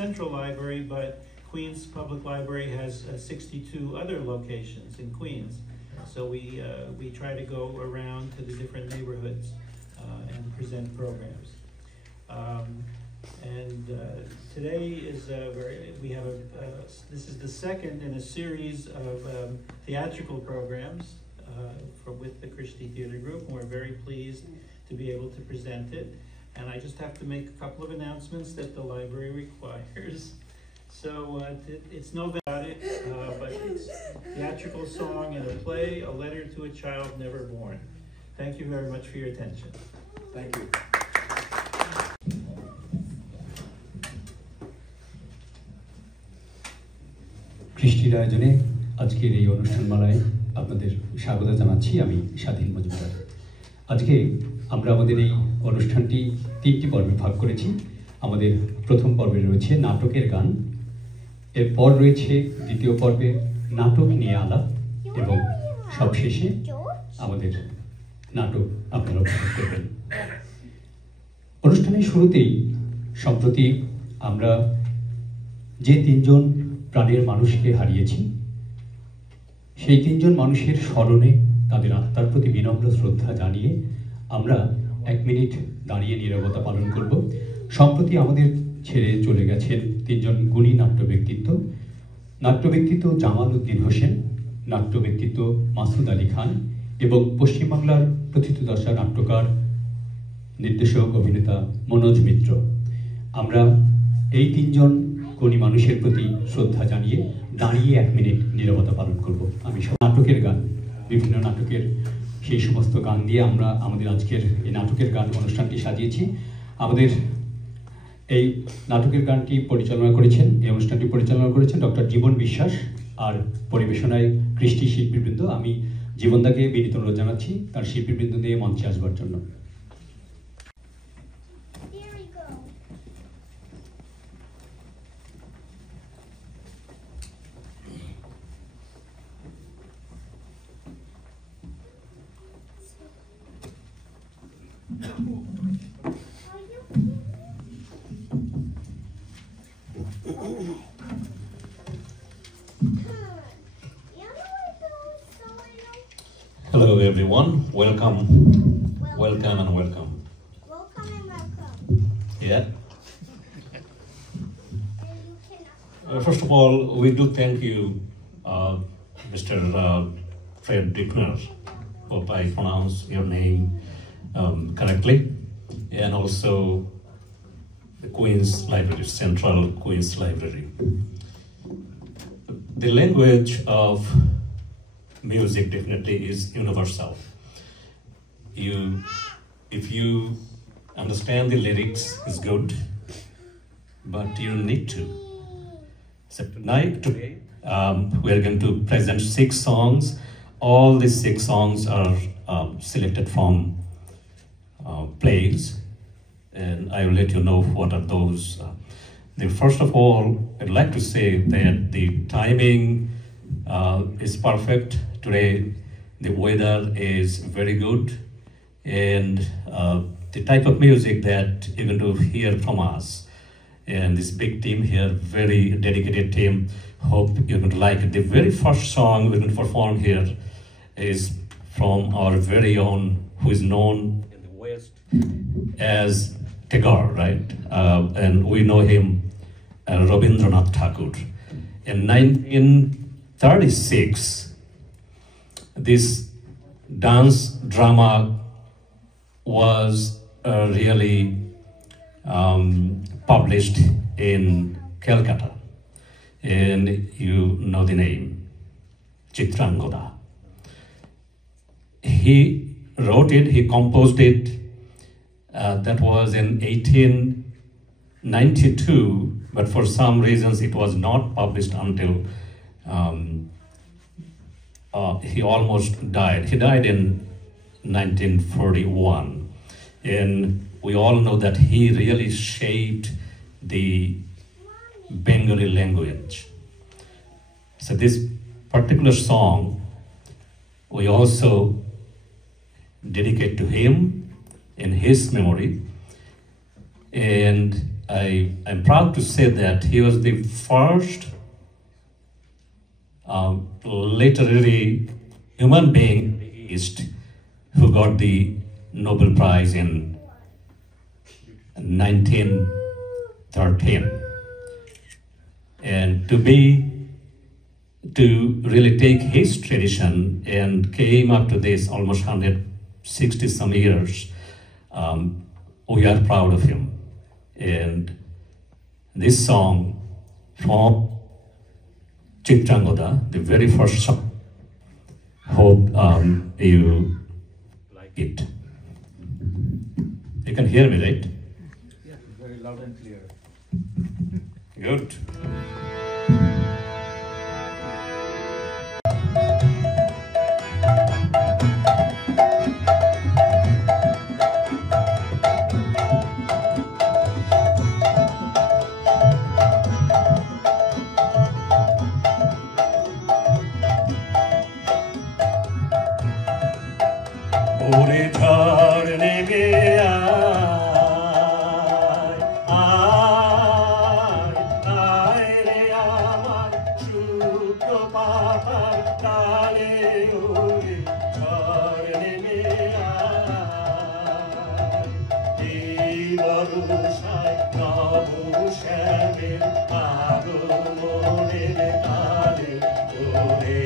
central library, but Queens Public Library has 62 other locations in Queens. So we try to go around to the different neighborhoods and present programs. Today is this is the second in a series of theatrical programs with the Christie Theater Group, and we're very pleased to be able to present it. And I just have to make a couple of announcements that the library requires. So it's no about it, but it's theatrical song and a play, A Letter to a Child Never Born. Thank you very much for your attention. Thank you. কৃষ্টির আয়োজনে আজকের এই অনুষ্ঠানমালায় আপনাদের স্বাগত জানাচ্ছি। আমি স্বাধীন মজুমদার। আজকে আমরা আমাদের এই অনুষ্ঠানটি তিনটি পর্বে ভাগ করেছি। আমাদের প্রথম পর্বে রয়েছে নাটকের গান, এরপর রয়েছে দ্বিতীয় পর্বে নাটক নিয়ে আলাপ, এবং সবশেষে আমাদের নাটক আপনারা উপভোগ করবেন। অনুষ্ঠানের শুরুতেই সম্প্রতি আমরা যে তিনজন প্রাণের মানুষকে হারিয়েছি, সেই তিনজন মানুষের স্মরণে তাদের আত্মার প্রতি বিনম্র শ্রদ্ধা জানিয়ে আমরা 1 মিনিট দাঁড়িয়ে নীরবতা পালন করব। সম্প্রতি আমাদের ছেড়ে চলে গেছেন তিনজন গুণী নাট্য ব্যক্তিত্ব জামাল উদ্দিন হোসেন, নাট্য ব্যক্তিত্ব মাসুদ আলী খান এবং পশ্চিমবাংলার প্রথিতযশা নাট্যকার, নির্দেশক, অভিনেতা মনোজ মিত্র। আমরা এই তিনজন গুণী মানুষের প্রতি শ্রদ্ধা জানিয়ে দাঁড়িয়ে 1 মিনিট নীরবতা পালন করব। আমি নাটকের গান, বিভিন্ন নাটকের সেই সমস্ত গান দিয়ে আমরা আমাদের আজকের এই নাটকের গান অনুষ্ঠানটি সাজিয়েছি। আমাদের এই নাটকের গানটি পরিচালনা করেছেন, এই অনুষ্ঠানটি পরিচালনা করেছেন ডক্টর জীবন বিশ্বাস, আর পরিবেশনায় কৃষ্টি শিল্পীবৃন্দ। আমি জীবনদাকে বিনীত অনুরোধ জানাচ্ছি তার শিল্পীবৃন্দ নিয়ে মঞ্চে আসবার জন্য। Hello everyone, welcome and welcome. Yeah. First of all, we do thank you, Mr. Fred Dickner, hope I pronounce your name correctly, and also the Queens Library, Central Queens Library. The language of music definitely is universal. If you understand the lyrics, is good, but you need to. So today, we are going to present 6 songs. All these 6 songs are selected from plays, and I will let you know what are those. First of all, I'd like to say that the timing is perfect. Today, the weather is very good, and the type of music that you're going to hear from us, and this big team here, very dedicated team, hope you're going to like it. The very first song we're going to perform here is from our very own, who is known in the West as Tagore, right? And we know him, Rabindranath Tagore. In 1936, this dance drama was really published in Calcutta, and you know the name, Chitrangoda. He wrote it, he composed it, that was in 1892, but for some reasons it was not published until he almost died. He died in 1941, and we all know that he really shaped the Bengali language. So this particular song we also dedicate to him in his memory, and I'm proud to say that he was the first literary human being East who got the Nobel Prize in 1913. And to really take his tradition and came up to this almost 160 some years, we are proud of him. And this song from Chintrangoda, the very first song, hope you like it. You can hear me, right? Yeah, very loud and clear. Good. ওরে ঝড় নেমে আয় রে আমার শুকনো পাতার ডালে ওরে ঝড় নেমে আয় এই বর্ষায় নব শ্যামের আগমনের তালে ওরে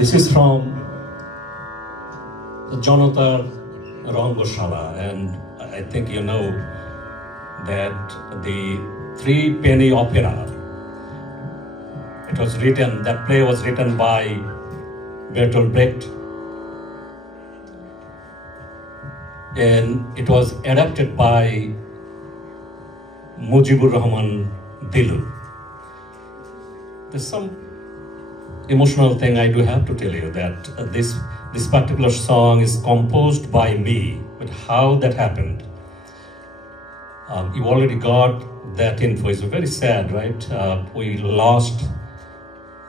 This is from Jonathan Rangoshala, and I think you know that the Three Penny Opera, it was written, that play was written by Bertolt Brecht. and it was adapted by Mujibur Rahman Dilu. There's some emotional thing I do have to tell you, that this particular song is composed by me, but how that happened, you already got that info. It's very sad, right? We lost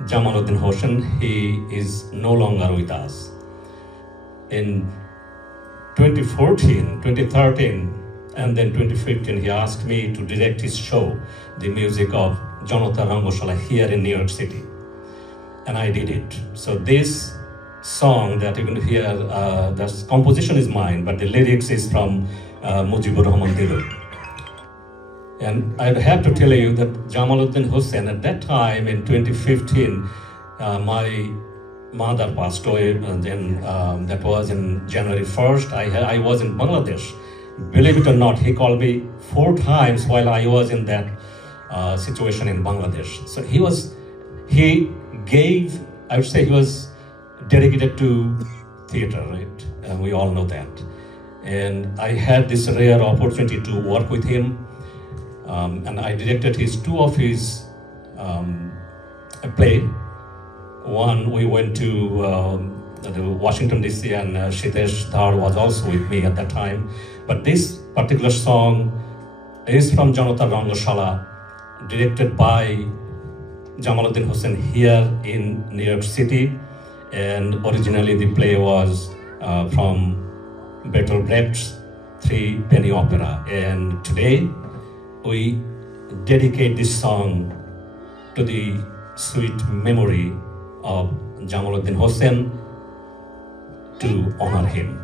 Jamaluddin Hossain. He is no longer with us. In 2014, 2013, and then 2015, he asked me to direct his show, the music of Janata Rangoshala, here in New York City. And I did it. So this song that you're going to hear, the composition is mine, but the lyrics is from Mujibur Rahman Dilu. And I'd have to tell you that Jamaluddin Hossain, at that time in 2015, my mother passed away, and then that was in January 1st. I was in Bangladesh. Believe it or not, he called me 4 times while I was in that situation in Bangladesh. So he was dedicated to theater, right? And we all know that. And I had this rare opportunity to work with him. And I directed 2 of his play. One, we went to Washington DC, and Shitesh Dhar was also with me at that time. But this particular song is from Janata Rangoshala, directed by Jamaluddin Hossain here in New York City. And originally the play was from Bertolt Brecht's 3 Penny Opera. And today we dedicate this song to the sweet memory of Jamaluddin Hossain, to honor him.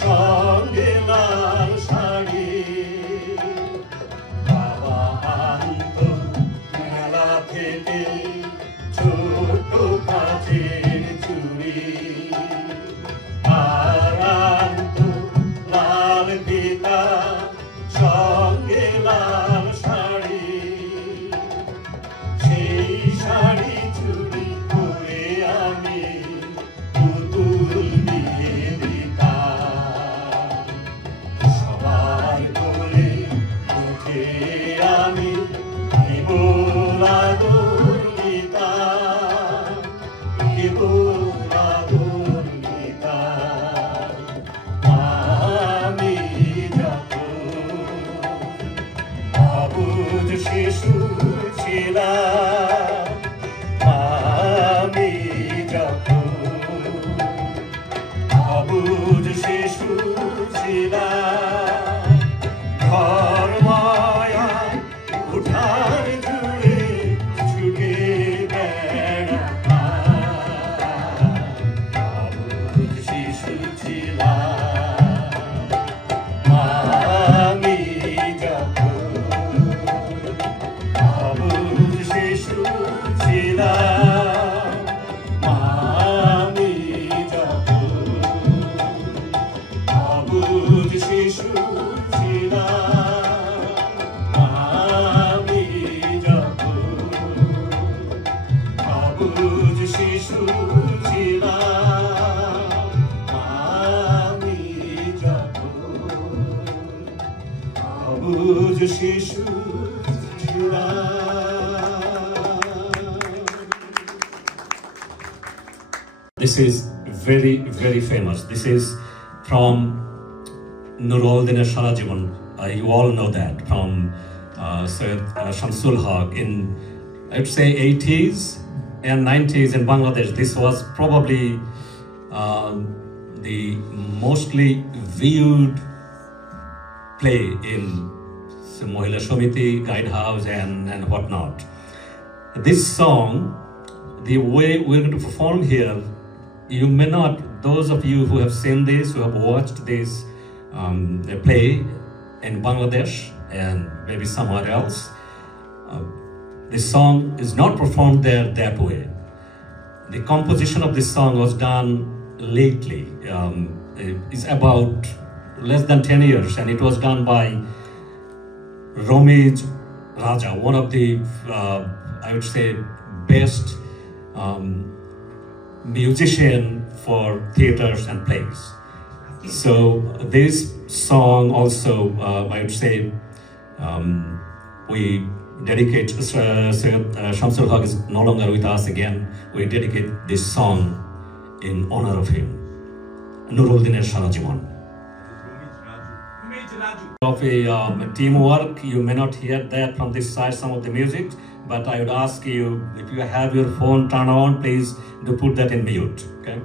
সঙ্গে লাল শাড়ি বাবা আনতো মেলা থেকে ছোট কাঠের চুড়ি আর আনতো লাল ফিতা সঙ্গে লাল শাড়ি সেই শাড়ি চুড়ি পরে আমি পুতুল দিয়ে দিতাম সবার কোলে উঠে আমি কেবল আদর দিতাম কেবল আদর দিতাম আমি যখন অবুঝ শিশু ছিলাম আমি যখন অবুঝ শিশু ছিলাম ঘর মায়া উঠার জুড়ে ছুটে বেড়াতাম অবুঝ শিশু ছিলাম আমি যখন অবুঝ শিশু ছিলাম আমি যখন অবুঝ শিশু ছিলাম আমি যখন অবুঝ শিশু ছিলাম আমি যখন অবুঝ শিশু This is very, very famous. This is from Nuruddin Sharajivan. You all know that from Syed Shamsul Haq in, I'd say, 80s and 90s in Bangladesh. This was probably the mostly viewed play in Mohila Shomiti, Guide House and whatnot. This song, the way we're going to perform here, you may not, those of you who have seen this, who have watched this play in Bangladesh and maybe somewhere else, this song is not performed there that way. The composition of this song was done lately. It's about less than 10 years, and it was done by Romij Raja, one of the, I would say, best musician for theaters and plays. So this song also, I would say, we dedicate, Shamsul Haq is no longer with us again, we dedicate this song in honor of him, Nuruddin Sharajivan. Of a teamwork, you may not hear that from this side, some of the music, but I would ask you, if you have your phone turned on, please do put that in mute, okay?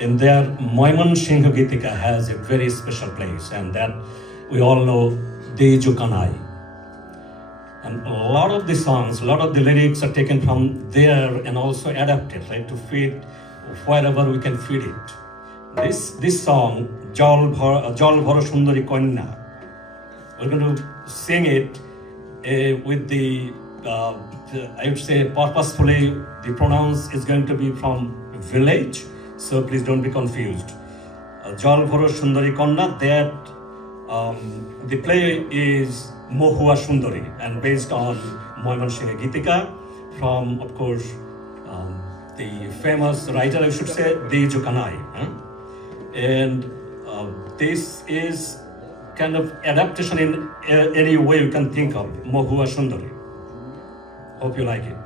in their Moymansinho Gitika has a very special place, and that we all know Deju Kanai. And a lot of the songs, a lot of the lyrics are taken from there and also adapted, right, to fit wherever we can fit it. This song, Jal Bhoro Sundari Kanya, we're going to sing it with the, I would say purposefully, the pronouns is going to be from village, so please don't be confused. Jal Bhoro Sundari Kanya, that the play is Mohua Sundari and based on Moymansinho Gitika from, of course, the famous writer, I should say, Deju Kanai. And this is kind of adaptation in any way you can think of, Mohua Sundari. Hope you like it.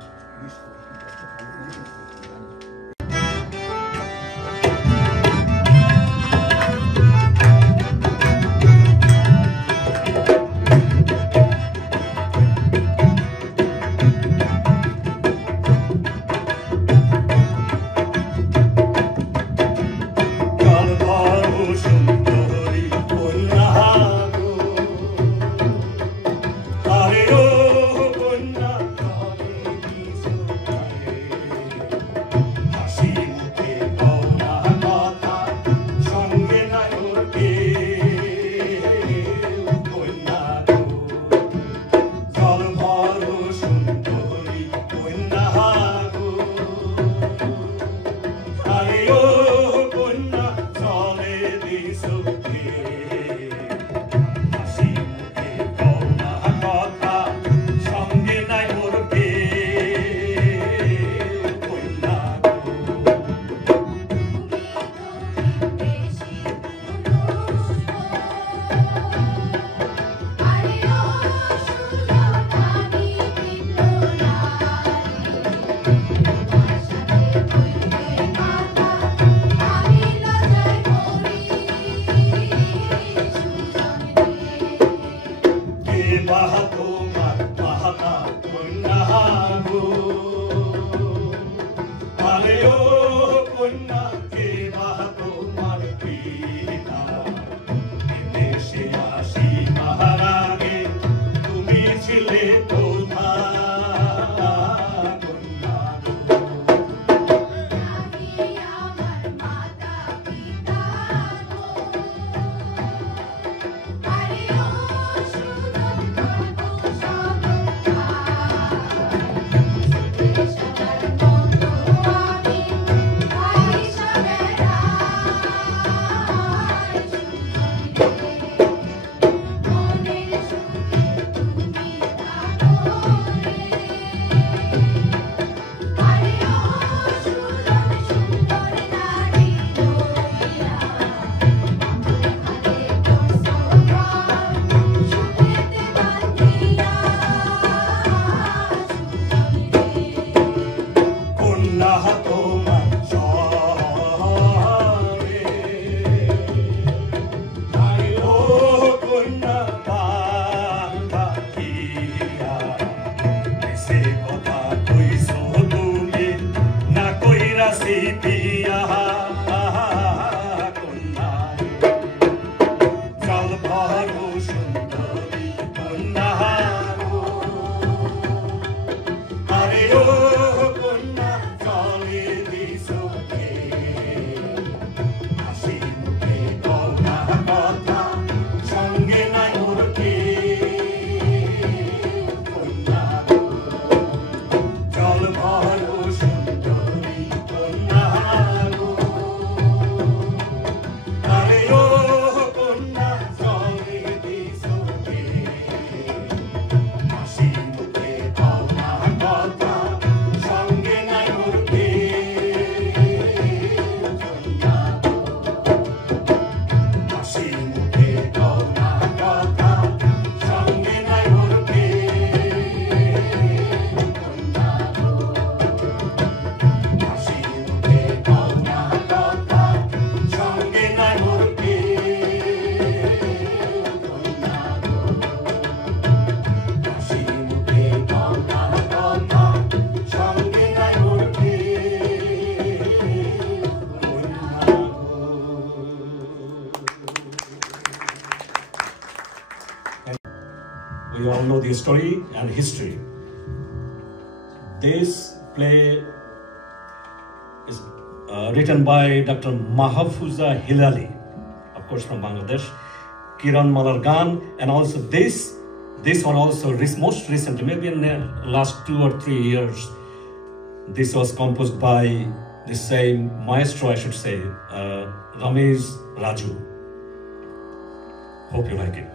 we all know the story and history. This play is written by Dr. Mahfuza Hilali, of course from Bangladesh, Kiran Malargan, and also this one also most recently, maybe in the last 2 or 3 years, this was composed by the same maestro, I should say, Ramesh Raju. Hope you like it.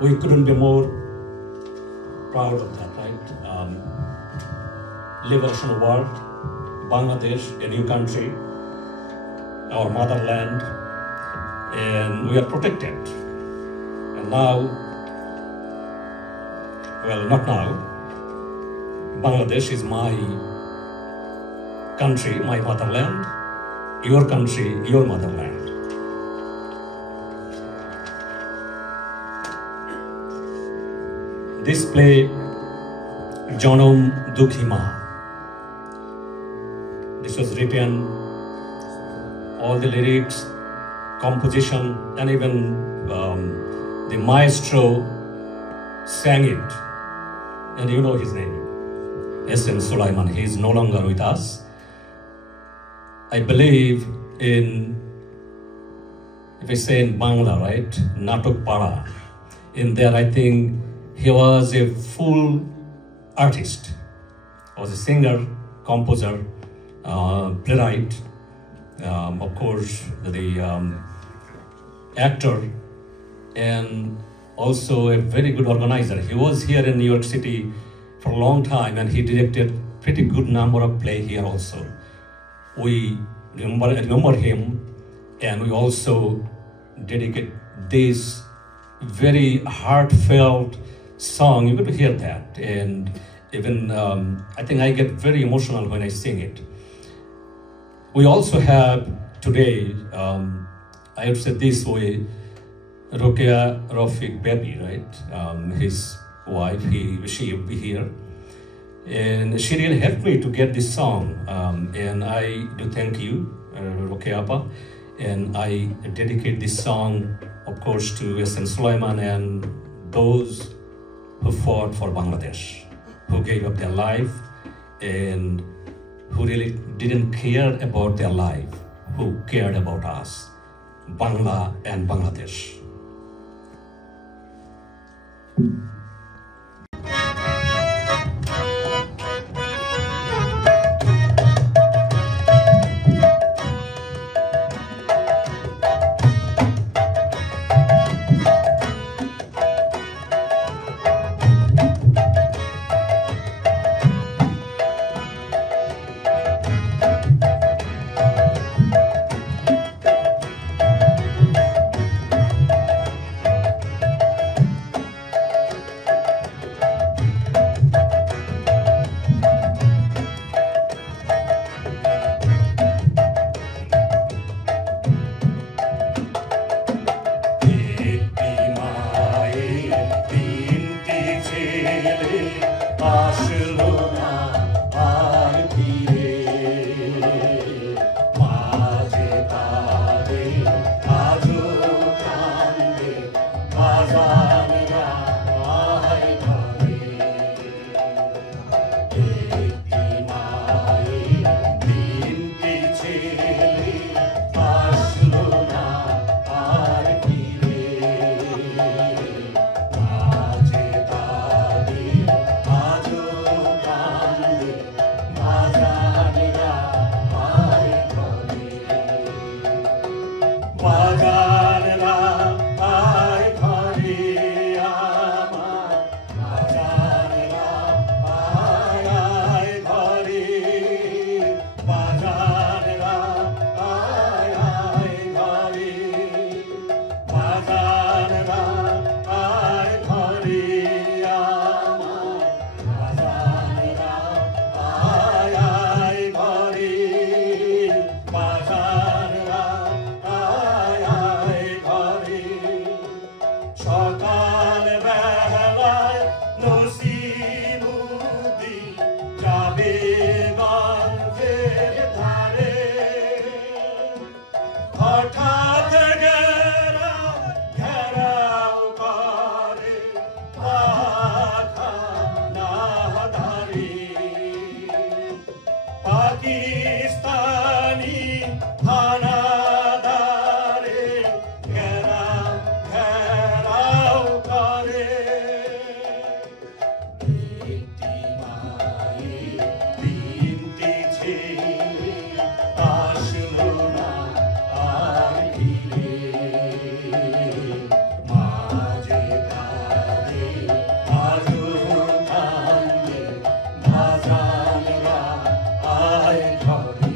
We couldn't be more proud of that, right? Liberation Award, Bangladesh, a new country, our motherland, and we are protected. And now, well, not now, Bangladesh is my country, my motherland, your country, your motherland. This play, Janam Dukhi Ma. This was written, all the lyrics, composition, and even the maestro sang it. And you know his name, S.N. Sulaiman. He is no longer with us. I believe in, if I say in Bangla, right, Natok Para. In there, I think he was a full artist. He was a singer, composer, playwright, of course, the actor, and also a very good organizer. He was here in New York City for a long time, and he directed pretty good number of plays here also. We remember him, and we also dedicate this very heartfelt song. You get to hear that, and even I think I get very emotional when I sing it. We also have today, I would say this way, Rokia Rafiq Baby, right? His wife, she will be here. And she really helped me to get this song. And I do thank you, Rokia Appa. And I dedicate this song, of course, to S.N. Sulaiman and those who fought for Bangladesh, who gave up their life, and who really didn't care about their life, who cared about us, Bangla and Bangladesh. Bye.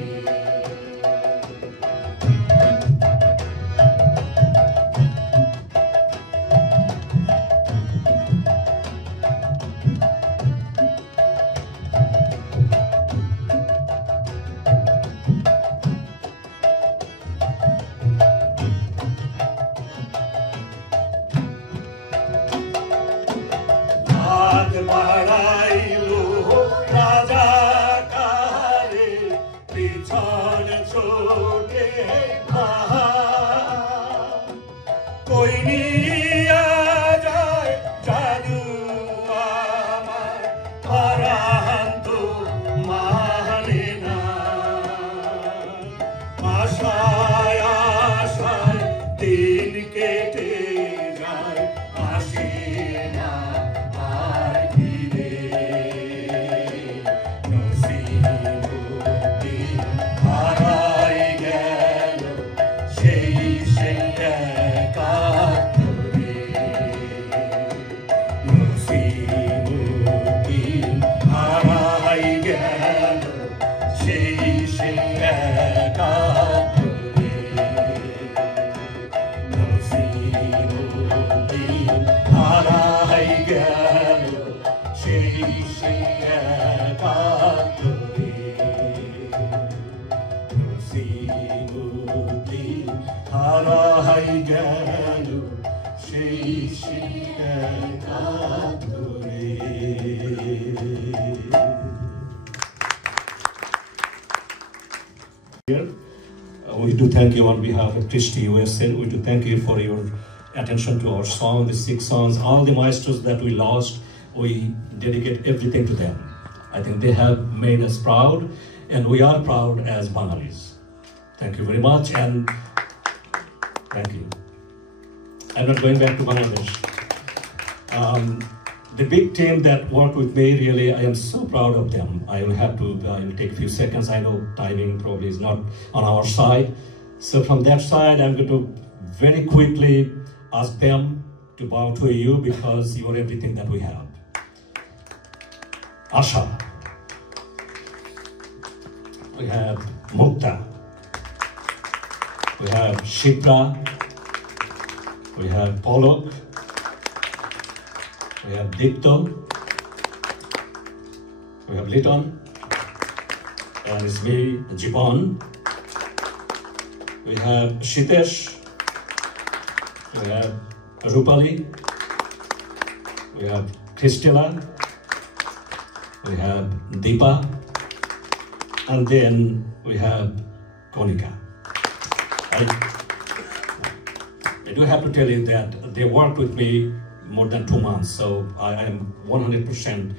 We do thank you on behalf of Christy USA. We do thank you for your attention to our song, the 6 songs, all the maestros that we lost. We dedicate everything to them. I think they have made us proud, and we are proud as Bangalis. Thank you very much, and thank you. I'm not going back to Bangladesh. The big team that worked with me, really, I am so proud of them. I will have to take a few seconds. I know timing probably is not on our side. So from that side, I'm going to very quickly ask them to bow to you because you are everything that we have. Asha. We have Mukta. We have Shipra. We have Polok. We have Dipto, we have Liton, and it's me, Jipon. We have Shitesh, we have Rupali, we have Christela, we have Deepa, and then we have Konika. I do have to tell you that they worked with me more than 2 months, so I am 100%